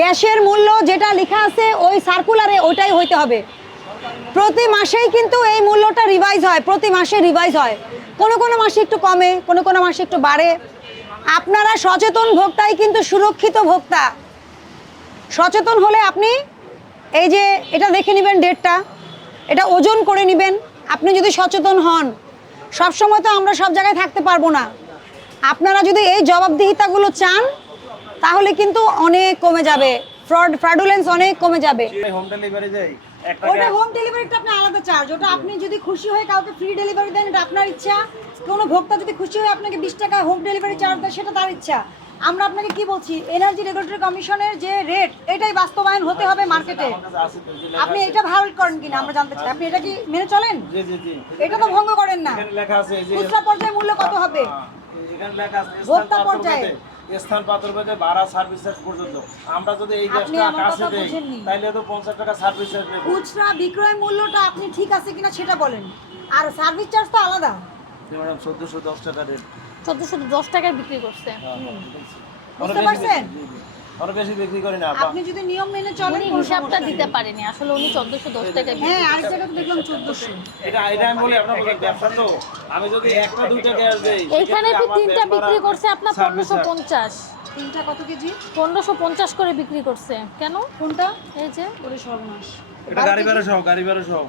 গ্যাসের মূল্য যেটা লেখা আছে, ওই সার্কুলারে ওইটাই হইতে হবে। প্রতি মাসেই কিন্তু এই মূল্যটা রিভাইজ হয়, প্রতি মাসে রিভাইজ হয়। কোনো কোনো মাসে একটু কমে, কোনো কোনো মাসে একটু বাড়ে। আপনারা সচেতন ভোক্তাই কিন্তু সুরক্ষিত ভোক্তা। সচেতন হলে আপনি এই যে এটা দেখে নেবেন ডেটটা, এটা ওজন করে নেবেন। আপনি যদি সচেতন হন, সবসময় তো আমরা সব জায়গায় থাকতে পারব না। আপনারা যদি এই জবাবদিহিতাগুলো চান তাহলে কিন্তু অনেক কমে যাবে। ফ্রড ফ্রডুলেন্স অনেক কমে যাবে। হোম ডেলিভারি দেই ওটা হোম ডেলিভারিটা আপনি আলাদা চার্জ ওটা আপনি যদি খুশি হয়ে কাউকে ফ্রি ডেলিভারি দেন এটা আপনার ইচ্ছা। কোনো ভোক্তা যদি খুশি হয়ে আপনাকে বিশ টাকা হোম ডেলিভারি চার্জ দেয় সেটা তার ইচ্ছা। আমরা আপনাকে কি বলছি? এনার্জি রেগুলেটরি কমিশনের যে রেট এটাই বাস্তবায়ন হতে হবে মার্কেটে আপনি এটা ভালো করেন কিনা আমরা জানতে চাই। আপনি এটা কি মেনে চলেন? জি জি জি। এটা তো ভঙ্গ করেন না। এখানে লেখা আছে এই যে খুচরা পর্যায়ে মূল্য কত হবে? হ্যাঁ, এখানে লেখা আছে ভোক্তা পর্যায়ে। স্থান পাথর বেঁধে ভাড়া সার্ভিস চার্জ পর্যন্ত। আমরা যদি এই আপনি গ্যাসটা আমার কাছে কথা দেই বুঝেননি। তাহলে তো পঞ্চাশ টাকা সার্ভিস চার্জ নেব। খুচরা বিক্রয় মূল্যটা আপনি ঠিক আছে কিনা সেটা বলেন। আর সার্ভিস চার্জ তো আলাদা। ম্যাডাম চোদ্দশো দশ টাকা রেট চোদ্দশো দশ টাকায় বিক্রি করছে। বুঝতে পারছেন? বেশি বিক্রি করি না আপনি যদি নিয়ম মেনে চলেন হিসাবটা দিতে পারেনি আসলে উনি চোদ্দশো দশ টাকায় বিক্রি হ্যাঁ তো দেখলাম চোদ্দশো। এটা এটা আমি বলি আপনার বলেন ব্যবসা তো। আমি যদি একটা দুইটা গ্যাস দেই সেক্ষেত্রে আমার তিনটা বিক্রি করছে আপনার service পনেরোশো charge। পঞ্চাশ। তিনটা কত কেজি? পনেরোশো পঞ্চাশ করে বিক্রি করছে। কেন? কোনটা? এই যে। ওরে সর্বনাশ। এটা গাড়ি ভাড়া সহ গাড়ি ভাড়া সহ।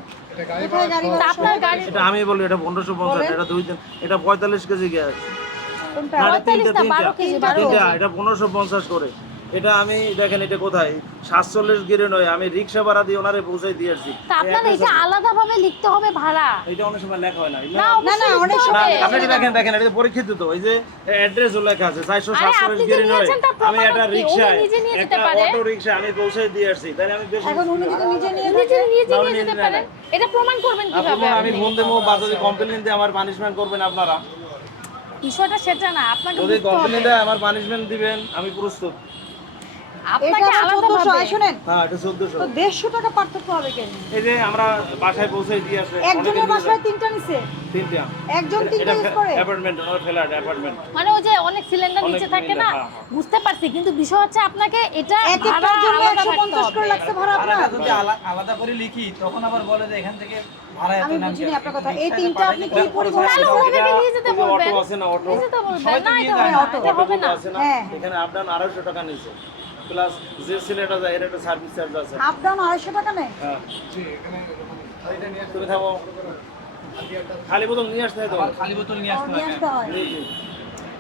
কোথায় গাড়ি তা আপনার গাড়ি এটা আমি বলি এটা পনেরোশো পঞ্চাশ এটা দুই দিন এটা পঁয়তাল্লিশ কেজি গ্যাস। কোনটা? না, এটা পঁয়তাল্লিশ তিনটা, না, বারো তিনটা। কেজি, বারো। তিনটা, কেজি। এটা পনেরোশো পঞ্চাশ করে। এটা আমি দেখেন এটা কোথায়? সাতচল্লিশ গিরে নয় আমি রিক্সা ভাড়া দিয়ে ওনারে পৌঁছাই দিয়েছি তা আপনার এটা আলাদা ভাবে লিখতে হবে ভাড়া? এটা অনেক সময় লেখা হয় না। না না, অনেক সময় আপনি দেখেন দেখেন এটা পরীক্ষিত তো এই যে অ্যাড্রেস লেখা আছে চারশো সাতচল্লিশ গিরে নয়। আমি একটা পারে। অটো রিক্সা আমি পৌঁছাই দিয়ে আসছি তাহলে আমি বেশি এখন উনি যদি নিজে নিয়ে নিজে নিয়ে যেতে পারেন। এটা প্রমাণ করবেন কীভাবে আমি ফোন দেবো বা যদি কমপ্লেন দিয়ে আমার পানিশমেন্ট করবেন আপনারা। বিষয়টা সেটা না আপনাকে যদি কমপ্লেন দেয় আমার পানিশমেন্ট দিবেন আমি প্রস্তুত। আপনাকে এটা আলাদা ভাবে শুনেন। হ্যাঁ এটা চোদ্দশো। তো দেড়শো টাকা পার্থক্য হবে কেন? এই যে আমরা বাসায় পৌঁছাই দিয়ে আসে একজনের বাসায় তিনটা নিছে? তিনটা। একজন তিনটা ইউজ করে? Apartment owner flat apartment. মানে ওই যে অনেক সিলিন্ডার নিচে থাকে না? হ্যাঁ, হ্যাঁ। বুঝতে পারছি কিন্তু বিষয় হচ্ছে আপনাকে এটা ভাড়া আলাদা একশো রাখতে পঞ্চাশ করে লাগছে ভাড়া আপনার। যদি আলাদা করে লিখি তখন আবার বলে যে এখান থেকে ভাড়া এত আমি নাম বুঝিনি আপনার কথা। এই তিনটা আপনি কি পরিমাণ তাহলে ওনাদেরকে নিয়ে যেতে বলবেন অটো আছে না, অটো? নিয়ে যেতে বলবেন না এটা হবে না, হ্যাঁ। এখানে আপ ডাউন টাকা নিচ্ছে প্লাস যে সিলেটা যায় এর একটা সার্ভিস চার্জ আছে। আপ ডাউন আড়াইশো টাকা নেয় হ্যাঁ। তুমি থাকো খালি বোতল নিয়ে আসতে হয় তো? খালি বোতল নিয়ে আসতে নিয়ে আসতে হয়। জি, জি।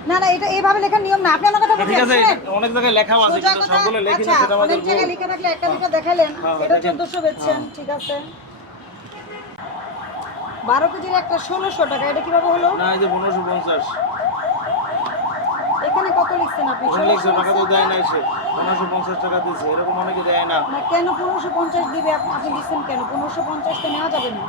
না না এটা এইভাবে লেখার নিয়ম না। আপনি আমার কথা ঠিক আছে অনেক জায়গায় লেখাও আছে কিন্তু সবগুলো লেখি না আচ্ছা সেটা আমাদের অনেক জায়গায়। লেখা থাকলে একটা দুটো দেখালেন। হ্যাঁ, এটা দেখেন। চোদ্দশো বেচছেন ঠিক আছে। বারো কেজির একটা ষোলোশো টাকা এটা কীভাবে হলো? না এই যে পনেরোশো পঞ্চাশ। কত লিখছেন আপনি? ষোলোশো টাকা তো দেয় নাই সে। পনেরোশো পঞ্চাশ টাকা দিয়েছে এরকম অনেকে দেয় না। না কেন পনেরোশো পঞ্চাশ দিবে আপ- আপনি দিচ্ছেন কেন? পনেরোশো পঞ্চাশ তো নেওয়া যাবে না।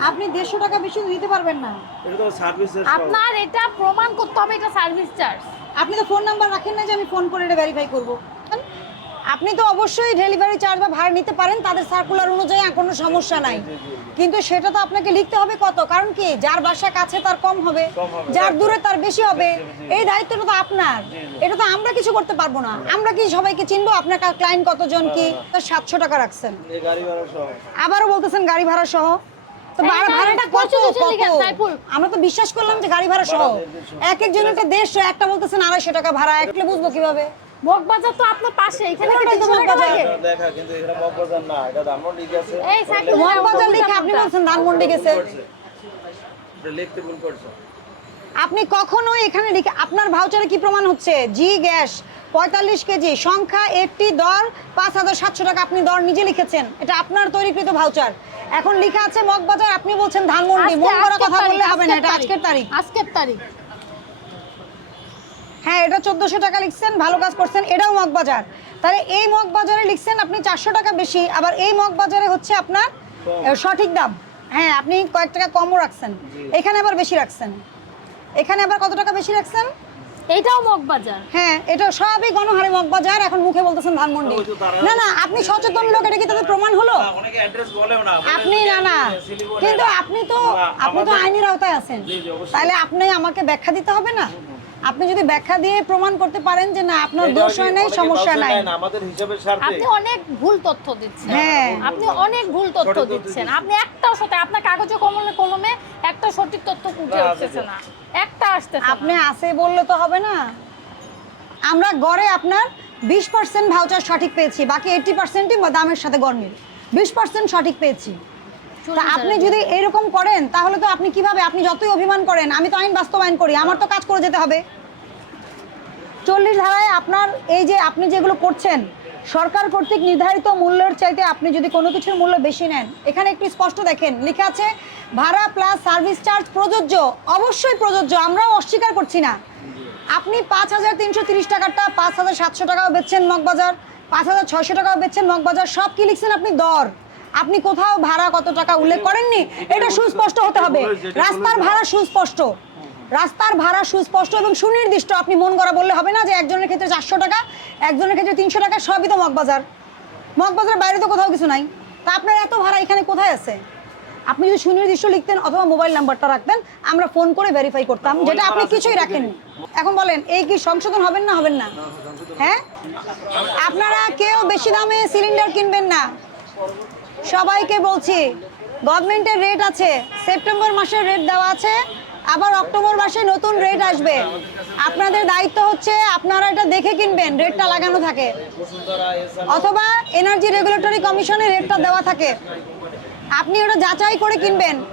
আপনি দেড়শো টাকা বেশি দিতে পারবেন না। এটা তো সার্ভিস আপনার এটা প্রমাণ করতে হবে এটা সার্ভিস চার্জ আপনি তো ফোন নাম্বার রাখেন না যে আমি ফোন করে এটা ভেরিফাই করব। আপনি তো অবশ্যই ডেলিভারি চার্জ বা ভাড়া নিতে পারেন তাদের সার্কুলার অনুযায়ী আর কোনো সমস্যা নাই। কিন্তু সেটা তো আপনাকে লিখতে হবে কত? কারণ কি যার বাসা কাছে তার কম হবে যার দূরে তার বেশি হবে এই দায়িত্বটা তো আপনার। এটা তো আমরা কিছু করতে পারব না। আমরা কি সবাইকে চিনবো? আপনার ক্লায়েন্ট কতজন কি? সাতশো টাকা রাখছেন। এই গাড়ি ভাড়া সহ। আবারও বলতেছেন গাড়ি ভাড়া সহ। তো ভাড়া- ভাড়াটা কত? আমরা তো বিশ্বাস করলাম যে গাড়ি ভাড়া সহ। এক একজন একটা দেড়শো একটা বলতেছেন আড়াইশো টাকা ভাড়া একলে বুঝব কীভাবে? মগবাজার তো আপনার পাশে এখানে কি টাকা লাগে? দেখা কিন্তু এটা মগবাজার না এটা ধানমন্ডি আছে এই সাইকেল মহাবাজার লিখে আপনি বলছেন ধানমন্ডি গেছে। এটা লিখতে ভুল করছে। আপনি কখনোই এখানে লিখে আপনার ভাউচারে কি প্রমাণ হচ্ছে? জি গ্যাস পঁয়তাল্লিশ কেজি সংখ্যা একটি দর পাঁচ হাজার সাতশো টাকা আপনি দর নিজে লিখেছেন। এটা আপনার তৈরিকৃত ভাউচার এখন লিখা আছে মগবাজার আপনি বলছেন ধানমন্ডি। মন করা কথা বললে হবে না এটা আজকের তারিখ। আজকের তারিখ। হ্যাঁ এটা চোদ্দশো টাকা লিখছেন ভালো কাজ করছেন এটাও মগবাজার। তাহলে এই মগবাজারে লিখছেন আপনি চারশো টাকা বেশি আবার এই মগবাজারে হচ্ছে আপনার সঠিক দাম। হ্যাঁ আপনি কয়েক টাকা কমও রাখছেন। এখানে আবার বেশি রাখছেন। এখানে আবার কত টাকা বেশি রাখছেন? এইটাও মগবাজার। হ্যাঁ এটা সবই গণহারে মগবাজার এখন মুখে বলতেছেন ধানমন্ডি। না না আপনি সচেতন লোক এটা কি তাদের প্রমাণ হলো? না, অনেকে অ্যাড্রেস বলেও না বলে আপনি না না। কিন্তু আপনি তো আপনি তো আইনের আওতায় আছেন। জি, জি, অবশ্যই। তাহলে আপনি আমাকে ব্যাখ্যা দিতে হবে না? আপনি যদি ব্যাখ্যা দিয়ে প্রমাণ করতে পারেন যে না আপনার দোষ হয় নাই সমস্যা নাই। আমাদের হিসাবের স্বার্থে আপনি অনেক ভুল তথ্য দিচ্ছেন। হ্যাঁ। আপনি অনেক ভুল তথ্য দিচ্ছেন। আপনি একটাও সাথে আপনার কাগজে কলমে কলমে একটা সঠিক তথ্য উঠে না, আসতেছে না। একটা আসতেছে আপনি আসে বললে তো হবে না। আমরা গড়ে আপনার বিশ পার্সেন্ট ভাউচার সঠিক পেয়েছি বাকি এইটি পার্সেন্টই দামের সাথে গরমিল বিশ পার্সেন্ট সঠিক পেয়েছি। তা আপনি যদি এরকম করেন তাহলে তো আপনি কীভাবে আপনি যতই অভিমান করেন আমি তো আইন বাস্তবায়ন করি আমার তো কাজ করে যেতে হবে। চল্লিশ ধারায় আপনার এই যে আপনি যেগুলো করছেন সরকার কর্তৃক নির্ধারিত মূল্যের চাইতে আপনি যদি কোনো কিছুর মূল্য বেশি নেন এখানে একটু স্পষ্ট দেখেন লেখা আছে ভাড়া প্লাস সার্ভিস চার্জ প্রযোজ্য অবশ্যই প্রযোজ্য আমরাও অস্বীকার করছি না। আপনি পাঁচ হাজার তিনশো তিরিশ টাকারটা পাঁচ হাজার সাতশো টাকাও বেচছেন মগবাজার পাঁচ হাজার ছয়শো টাকাও বেচছেন মগবাজার সব কি লিখছেন আপনি? দর। আপনি কোথাও ভাড়া কত টাকা উল্লেখ করেননি? এটা সুস্পষ্ট হতে হবে। রাস্তার ভাড়া সুস্পষ্ট। রাস্তার ভাড়া সুস্পষ্ট এবং সুনির্দিষ্ট। আপনি মন করা বললে হবে না যে একজনের ক্ষেত্রে চারশো টাকা একজনের ক্ষেত্রে তিনশো টাকা সবই তো মগবাজার। মগবাজারের বাইরে তো কোথাও কিছু নাই। তা আপনার এত ভাড়া এখানে কোথায় আছে? আপনি যদি সুনির্দিষ্ট লিখতেন অথবা মোবাইল নাম্বারটা রাখতেন আমরা ফোন করে ভেরিফাই করতাম যেটা আপনি কিছুই রাখেননি। এখন বলেন এই কি সংশোধন হবেন না হবেন না? হ্যাঁ? আপনারা কেউ বেশি দামে সিলিন্ডার কিনবেন না। সবাইকে বলছি গভর্নমেন্টের রেট আছে সেপ্টেম্বর মাসের রেট দেওয়া আছে, আবার অক্টোবর মাসে নতুন রেট আসবে। আপনাদের দায়িত্ব হচ্ছে, আপনারা এটা দেখে কিনবেন রেটটা লাগানো থাকে। অথবা এনার্জি রেগুলেটরি কমিশনে রেটটা দেওয়া থাকে। আপনি ওটা যাচাই করে কিনবেন।